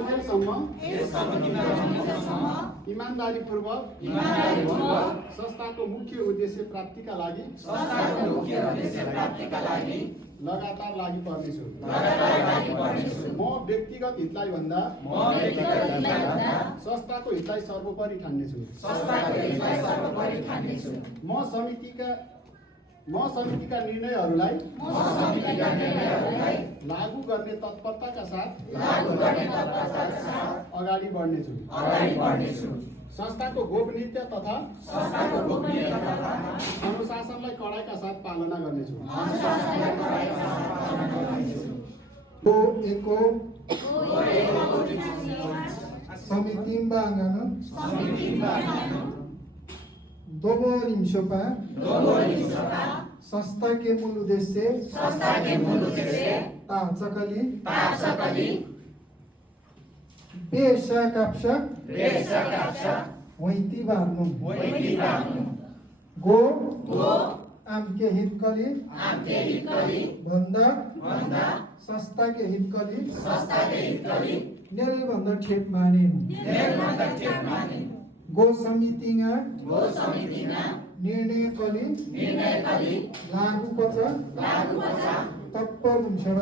रहुन्जेलसम्म इमानदारीपूर्वक संस्थाको मुख्य उद्देश्य प्राप्तिका लागि लगातार लागि पर्नेछु। म व्यक्तिगत हितलाई भन्दा संस्थाको हितलाई सर्वोपरि ठान्नेछु। म समितिका निर्णयहरूलाई लागू गर्ने तत्परताका साथ अगाडि बढ्नेछु। संस्थाको गोपनीयता तथा अनुशासनलाई कडाइका साथ पालना गर्नेछु। Samitimbangan Doborimshopa संस्था के मूल उद्देश्य ताचकली बेशाकाप्शा वैती बार्नु गो आमके हितकली भन्दा संस्था के हितकली नेल भन्दा ठेट माने गो समितिङा निर्णय कली लागू पचा तत्पर भूषण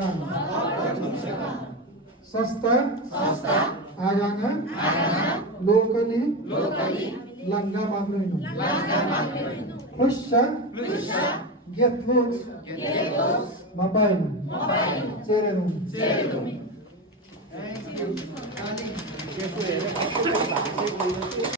संस्था आगाङा लोकली लंगा माग्नु खुशा गेतलोस मपाइन चेरेनु